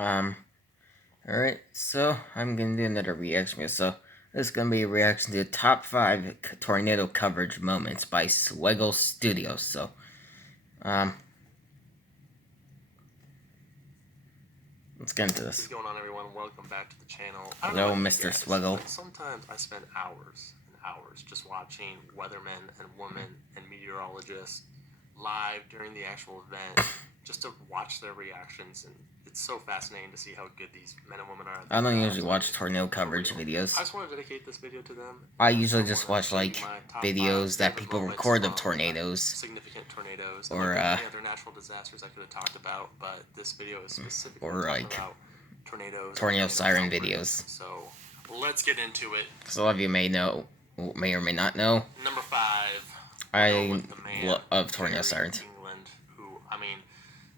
Um, alright, so I'm gonna do another reaction video. So, this is gonna be a reaction to top 5 tornado coverage moments by Swegle Studios. So, let's get into this. What's going on, everyone? Welcome back to the channel. Hello, Mr. Swegle. Sometimes I spend hours and hours just watching weathermen and women and meteorologists live during the actual event just to watch their reactions, and it's so fascinating to see how good these men and women are. I don't usually watch tornado coverage videos. I just want to dedicate this video to them. I usually just watch like videos that people record of tornadoes, significant tornadoes, or any other natural disasters I could have talked about, but this video is specifically like about tornadoes, tornado siren videos. So let's get into it. Because a lot of you may or may not know. Number 5. I love tornado sirens. England, who, I mean,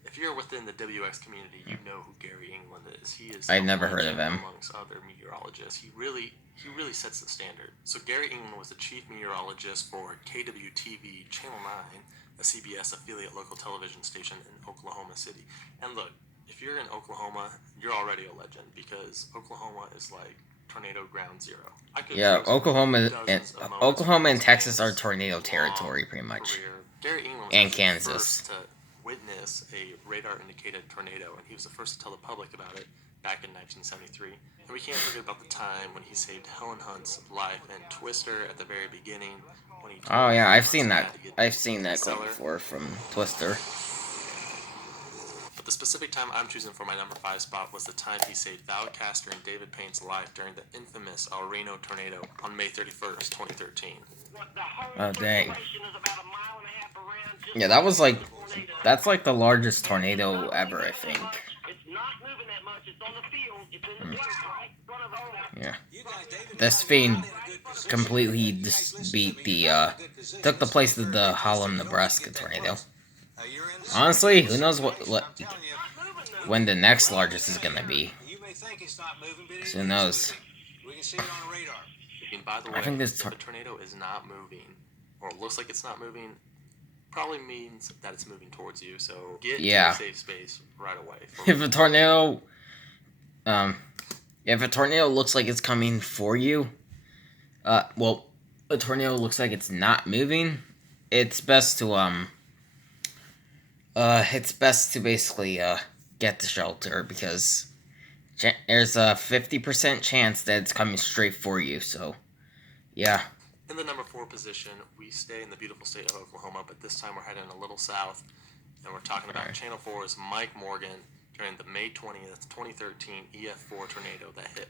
if you're within the WX community, you know who Gary England is. He is. I've never heard of him. Amongst other meteorologists, he really sets the standard. So Gary England was the chief meteorologist for KWTV Channel 9, a CBS affiliate local television station in Oklahoma City. And look, if you're in Oklahoma, you're already a legend because Oklahoma is like tornado ground zero. Yeah, Oklahoma and Texas are tornado territory, pretty much. Gary England was and the Kansas. first to witness a radar-indicated tornado, and he was the first to tell the public about it back in 1973. And we can't forget about the time when he saved Helen Hunt's life and Twister at the very beginning. When he oh yeah, I've seen that. I've seen that clip before from Twister. But the specific time I'm choosing for my number 5 spot was the time he saved Val Castor and David Payne's life during the infamous El Reno tornado on May 31st, 2013. Oh, dang. Yeah, that was like, that's like the largest tornado ever, I think. Yeah. This fiend completely just beat took the place of the Harlem, Nebraska tornado. Honestly, who knows when the next largest is gonna be? Who knows? By the way, I think this if a tornado is not moving, or looks like it's not moving, probably means that it's moving towards you. So get to a safe space right away. If a tornado looks like it's coming for you, well, a tornado looks like it's not moving, it's best to basically get to shelter, because there's a 50% chance that it's coming straight for you. So yeah. In the number 4 position, we stay in the beautiful state of Oklahoma, but this time we're heading a little south, and we're talking about Channel 4's Mike Morgan during the May 20th, 2013 EF4 tornado that hit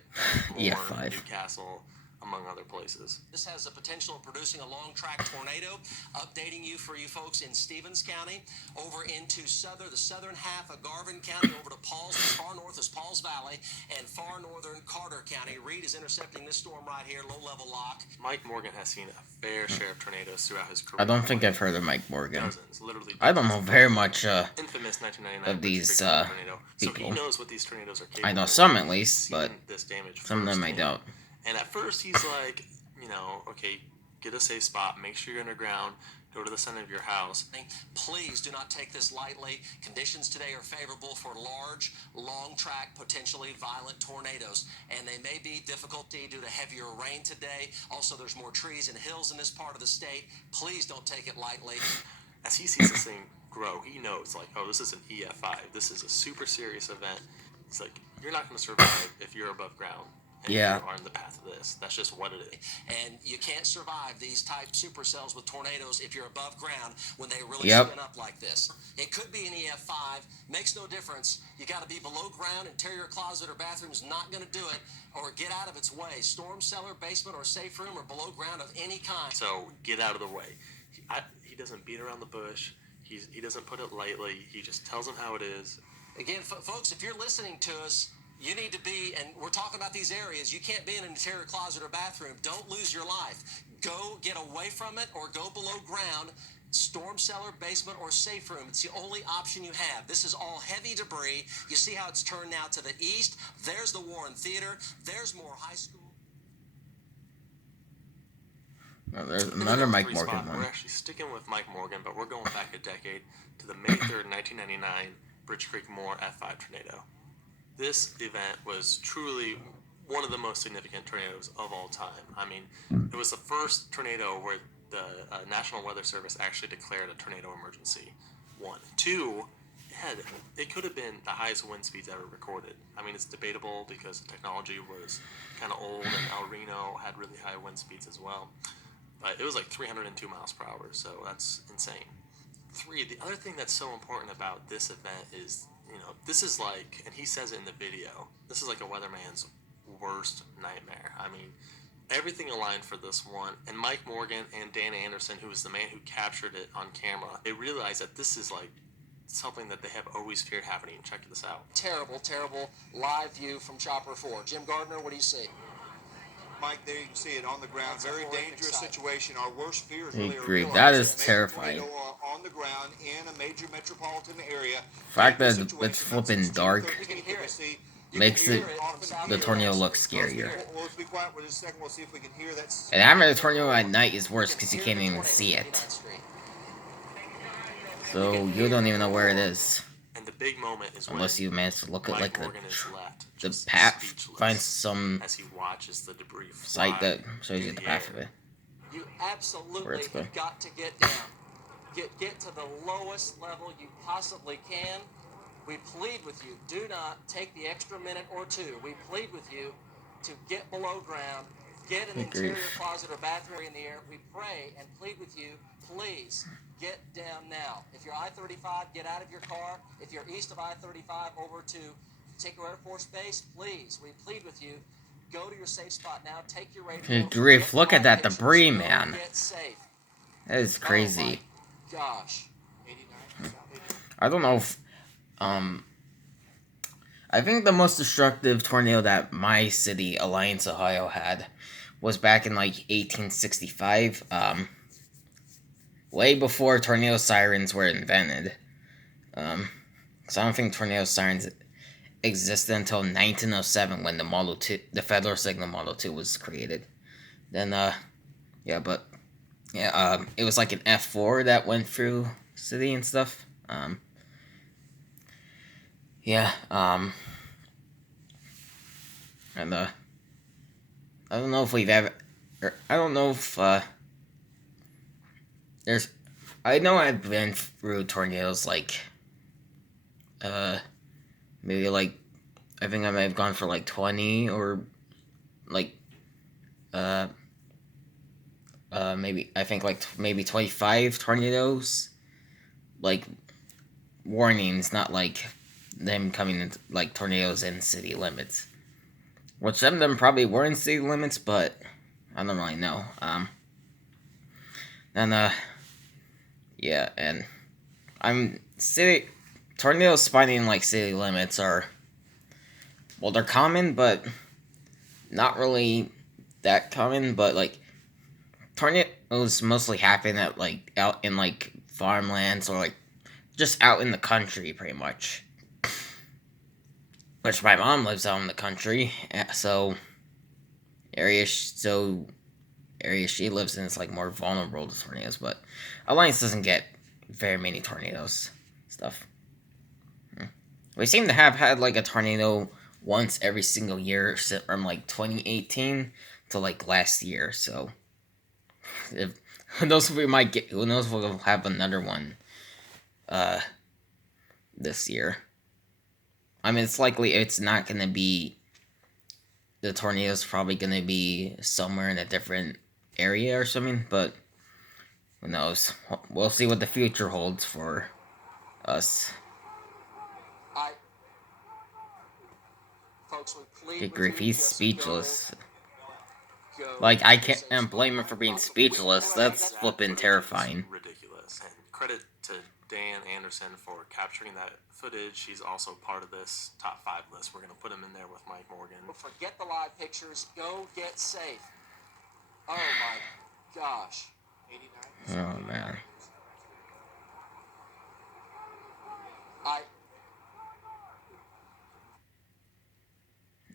EF5, Newcastle, among other places. This has the potential of producing a long-track tornado, updating you for you folks in Stevens County, over into the southern half of Garvin County, over to Pauls, as far north as Pauls Valley, and far northern Carter County. Reed is intercepting this storm right here, low-level lock. Mike Morgan has seen a fair share of tornadoes throughout his career. I don't think I've heard of Mike Morgan. Dozens, literally dozens. I don't know very much infamous 1999 of these people. So he knows what these tornadoes are capable of. I know some at least, but some of them I firsthand. don't. And at first he's like, okay, get a safe spot, make sure you're underground, go to the center of your house. Please do not take this lightly. Conditions today are favorable for large, long-track, potentially violent tornadoes, and they may be difficulty due to heavier rain today. Also, there's more trees and hills in this part of the state. Please don't take it lightly. As he sees this thing grow, he knows, like, oh, this is an EF5. This is a super serious event. It's like, you're not going to survive if you're above ground. And you are in the path of this. That's just what it is. And you can't survive these type supercells with tornadoes if you're above ground when they really spin up like this. It could be an EF5. Makes no difference. You got to be below ground. Interior closet or bathroom is not going to do it. Or get out of its way. Storm cellar, basement, or safe room, or below ground of any kind. So get out of the way. He doesn't beat around the bush. He doesn't put it lightly. He just tells them how it is. Again, folks, if you're listening to us, you need to be, and we're talking about these areas, you can't be in an interior closet or bathroom. Don't lose your life. Go get away from it or go below ground, storm cellar, basement, or safe room. It's the only option you have. This is all heavy debris. You see how it's turned now to the east. There's the Warren Theater. There's more high school. Oh, there's another Mike Morgan one. We're actually sticking with Mike Morgan, but we're going back a decade to the May 3rd, 1999 Bridge Creek Moore F5 tornado. This event was truly one of the most significant tornadoes of all time. I mean, it was the first tornado where the National Weather Service actually declared a tornado emergency. One. Two, it could have been the highest wind speeds ever recorded. I mean, it's debatable because the technology was kind of old and El Reno had really high wind speeds as well. But it was like 302 miles per hour, so that's insane. Three, the other thing that's so important about this event is, this is like, and he says it in the video, this is like a weatherman's worst nightmare. I mean, everything aligned for this one, and Mike Morgan and Dan Anderson, who was the man who captured it on camera, they realized that this is like something that they have always feared happening. Check this out. Terrible, terrible live view from Chopper 4. Jim Gardner, what do you see? Mike, there you can see it on the ground. Very dangerous situation. Our worst fears I really are agree. realized. That is Major terrifying. tornado on the ground in a major metropolitan area. The fact that Dangerous it's situation. flipping dark You can hear it. makes it the tornado look scarier. And having a tornado at night is worse because you can't even see it. So you don't even know where it is. And the big moment is Unless you manage to look at like the just path, speechless find some as he watches the debris site fly that shows you in the the path air. of it. You Where absolutely it's going. have got to get down. Get to the lowest level you possibly can. We plead with you, do not take the extra minute or two. We plead with you to get below ground, get an Good interior grief. closet or bathroom in the air. We pray and plead with you, please get down now. If you're I-35, get out of your car. If you're east of I-35 over to Tinker Air Force Base, please, we plead with you, go to your safe spot now, take your radio. Good grief, get look at live that pictures, debris, go man. Get safe. That is crazy. Oh my gosh. I don't know if I think the most destructive tornado that my city, Alliance, Ohio, had was back in like 1865. Way before tornado sirens were invented. Because I don't think tornado sirens existed until 1907 when the Federal Signal Model 2 was created. Then, it was like an F4 that went through city and stuff. And I don't know if we've ever, I don't know if I know I've been through tornadoes like, maybe like, I think I might have gone for like 20 or like, maybe 25 tornadoes, like warnings, not like them coming into like tornadoes in city limits. Which some of them probably were in city limits, but I don't really know. And tornadoes spawning like city limits are, well, they're common, but not really that common. But like tornadoes mostly happen at like out in like farmlands or like just out in the country, pretty much. Which my mom lives out in the country, so area she lives in is like more vulnerable to tornadoes. But Alliance doesn't get very many tornadoes stuff. We seem to have had like a tornado once every single year from like 2018 to like last year. So who knows if we'll have another one this year. I mean, it's likely it's not going to be, the tornado's probably going to be somewhere in a different area or something, but who knows. We'll see what the future holds for us. Folks, we plead Good with grief, you, he's just speechless. go Like, I to your safe can't spot. blame him for being speechless. That's flippin' terrifying. Ridiculous. And credit to Dan Anderson for capturing that footage. He's also part of this top 5 list. We're going to put him in there with Mike Morgan. Forget the live pictures. Go get safe. Oh my gosh. Oh, man.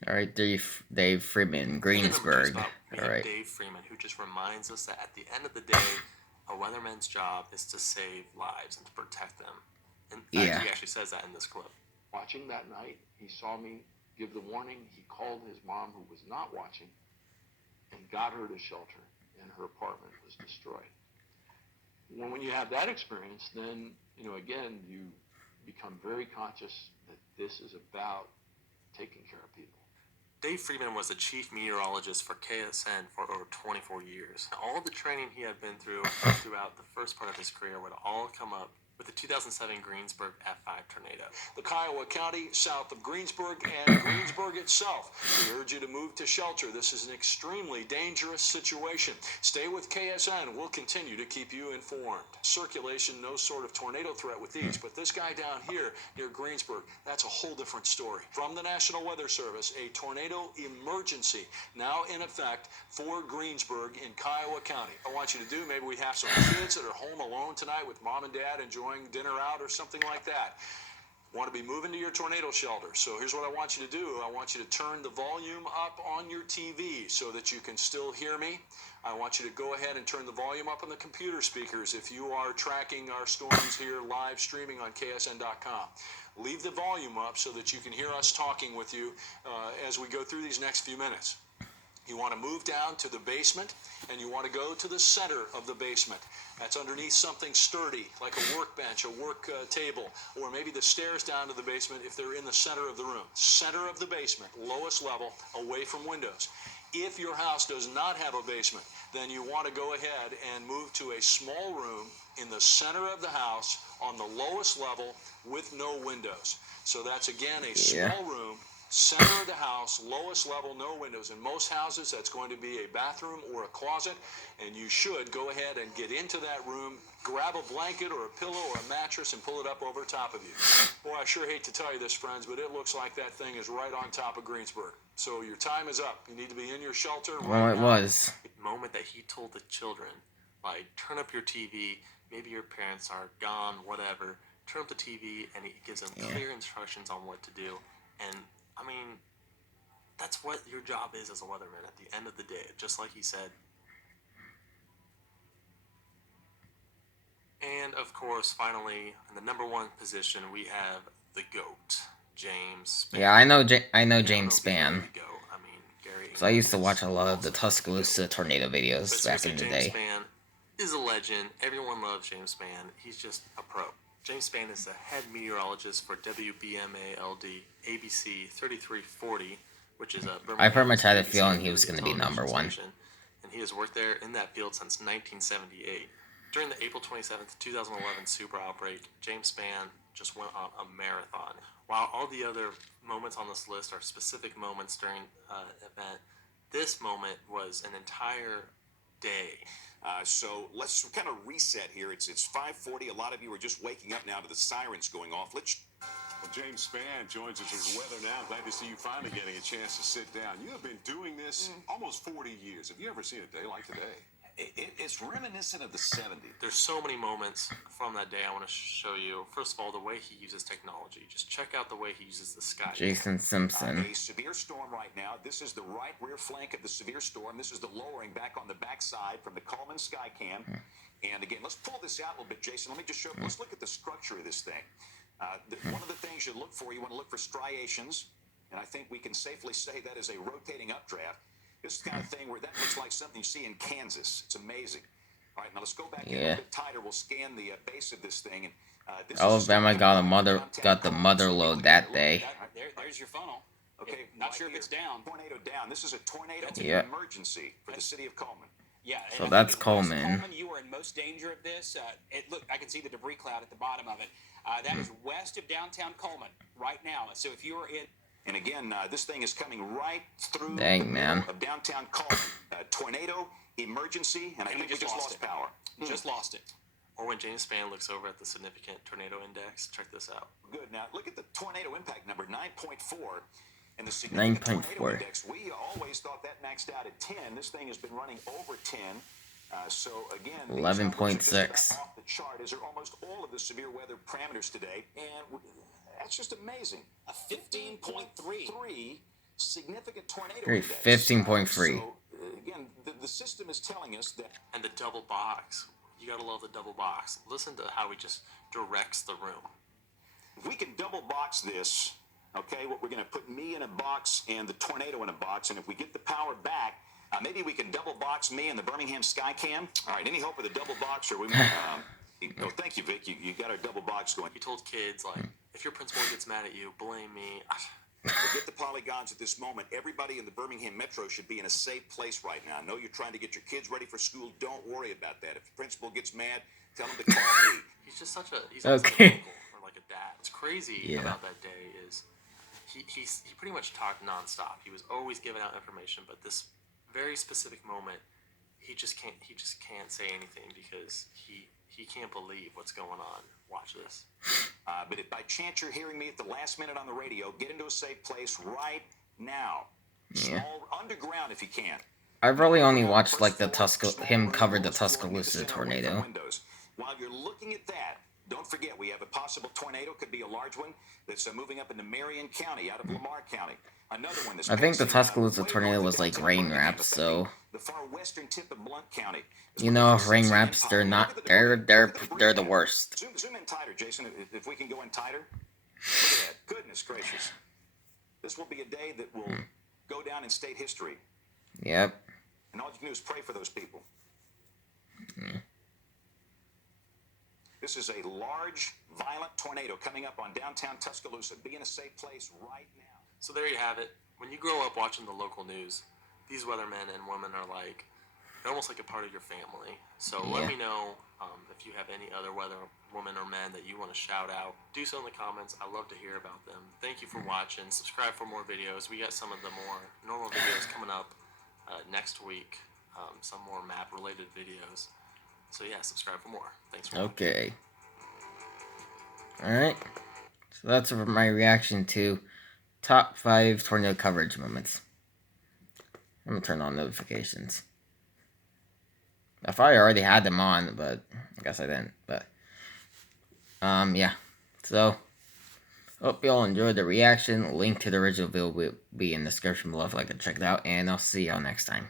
Alright, Dave Freeman, Greensburg. We have Dave Freeman, who just reminds us that at the end of the day, a weatherman's job is to save lives and to protect them. And he actually says that in this clip. watching that night. He saw me give the warning. He called his mom, who was not watching, and got her to shelter, and her apartment was destroyed. When you have that experience, then, again, you become very conscious that this is about taking care of people. Dave Friedman was the chief meteorologist for KSN for over 24 years. All the training he had been through throughout the first part of his career would all come up with the 2007 Greensburg F5 tornado. The Kiowa County south of Greensburg and Greensburg itself. We urge you to move to shelter. This is an extremely dangerous situation. Stay with KSN. We'll continue to keep you informed. Circulation, no sort of tornado threat with these, but this guy down here near Greensburg, that's a whole different story. From the National Weather Service, a tornado emergency now in effect for Greensburg in Kiowa County. I want you to do, maybe we have some kids that are home alone tonight with mom and dad enjoying dinner out or something like that. Want to be moving to your tornado shelter. So here's what I want you to do. I want you to turn the volume up on your TV so that you can still hear me. I want you to go ahead and turn the volume up on the computer speakers if you are tracking our storms here live streaming on KSN.com. Leave the volume up so that you can hear us talking with you as we go through these next few minutes. You want to move down to the basement, and you want to go to the center of the basement. That's underneath something sturdy, like a workbench, a work table, or maybe the stairs down to the basement if they're in the center of the room. Center of the basement, lowest level, away from windows. If your house does not have a basement, then you want to go ahead and move to a small room in the center of the house on the lowest level with no windows. So that's, again, a small room, center of the house, lowest level, no windows. In most houses, that's going to be a bathroom or a closet, and you should go ahead and get into that room, grab a blanket or a pillow or a mattress and pull it up over top of you. Boy, I sure hate to tell you this, friends, but it looks like that thing is right on top of Greensburg. So your time is up. You need to be in your shelter right Well, it now. was. The moment that he told the children, like, turn up your TV, maybe your parents are gone, whatever, turn up the TV, and he gives them clear instructions on what to do. And I mean, that's what your job is as a weatherman at the end of the day, just like he said. And, of course, finally, in the number one position, we have the GOAT, James Spann. Yeah, I know James I don't know Spann. if you know the GOAT. I mean, Gary So I used to England watch is a lot of the also Tuscaloosa tornado videos But back seriously, in the James day. Spann is a legend. Everyone loves James Spann. He's just a pro. James Spann is the head meteorologist for WBMA-LD ABC 3340, which is a I pretty much had a ABC feeling he was going to be television number one. station, and he has worked there in that field since 1978. During the April 27th, 2011 super outbreak, James Spann just went on a marathon. While all the other moments on this list are specific moments during an event, this moment was an entire day. So let's kind of reset here. It's 5:40. A lot of you are just waking up now to the sirens going off. Well, James Spann joins us with weather now. Glad to see you finally getting a chance to sit down. You have been doing this almost 40 years. Have you ever seen a day like today? it's reminiscent of the 70s. There's so many moments from that day I want to show you. First of all, the way he uses technology. Just check out the way he uses the sky. Jason Simpson. A severe storm right now. This is the right rear flank of the severe storm. This is the lowering back on the backside from the Coleman Skycam. And again, let's pull this out a little bit, Jason. Let me just show. Let's look at the structure of this thing. One of the things you look for, you want to look for striations, and I think we can safely say that is a rotating updraft. This is the kind of thing where that looks like something you see in Kansas. It's amazing. All right, now let's go back in a little bit tighter. We'll scan the base of this thing. And this Alabama got the mother load that day. There's your funnel. Okay, Not sure if it's down. Tornado down. This is a tornado emergency for the city of Coleman. Yeah. So and that's in West Coleman. You are in most danger of this. Look, I can see the debris cloud at the bottom of it. That is west of downtown Coleman right now. So if you are in. And again, this thing is coming right through Dang, man. of downtown Coleman. Tornado emergency, and I think we just lost power. Just lost it. Or when James Spann looks over at the significant tornado index, check this out. Good. Now look at the tornado impact number, 9.4. And the significant tornado index, we always thought that maxed out at 10. This thing has been running over 10. So again, 11.6. off the chart, as are almost all of the severe weather parameters today, and that's just amazing. A 15.3 significant tornado Great, index. 15.3. So again, the system is telling us that. And the double box. You gotta love the double box. Listen to how he just directs the room. If we can double box this, okay, what we're going to put me in a box and the tornado in a box, and if we get the power back, maybe we can double box me and the Birmingham Skycam. All right, any hope of the double box, or we might... oh, thank you, Vic. You got our double box going. He told kids, like, if your principal gets mad at you, blame me. Forget the polygons at this moment. Everybody in the Birmingham Metro should be in a safe place right now. I know you're trying to get your kids ready for school. Don't worry about that. If the principal gets mad, tell him to call me. He's just such a... He's Okay. like a uncle or like a dad. What's crazy about that day is he pretty much talked nonstop. He was always giving out information, but this very specific moment, he just can't say anything because he can't believe what's going on. Watch this. But if by chance you're hearing me at the last minute on the radio, get into a safe place right now. Yeah. Small underground if you can. I've really only watched like the him cover the Tuscaloosa tornado. While you're looking at that, don't forget we have a possible tornado, could be a large one, that's moving up into Marion County out of Lamar County. Another one that's I think the Tuscaloosa tornado was like rain wraps, so the far western tip of Blount County. you know, rain wraps, they're the worst. Zoom in tighter, Jason, if we can go in tighter. Look at that. Goodness gracious. This will be a day that will go down in state history. Yep. And all you can do is pray for those people. This is a large, violent tornado coming up on downtown Tuscaloosa. Be in a safe place right now. So there you have it. When you grow up watching the local news, these weathermen and women are like, they're almost like a part of your family. So let me know if you have any other weather women or men that you want to shout out. Do so in the comments. I love to hear about them. Thank you for watching. Subscribe for more videos. We got some of the more normal videos coming up next week. Some more map-related videos. So yeah, subscribe for more. Thanks for watching. Okay. Alright. So that's my reaction to top 5 tornado coverage moments. I'm gonna turn on notifications. I thought I already had them on, but I guess I didn't. But yeah. So hope you all enjoyed the reaction. Link to the original video will be in the description below if you'd like to check it out, and I'll see y'all next time.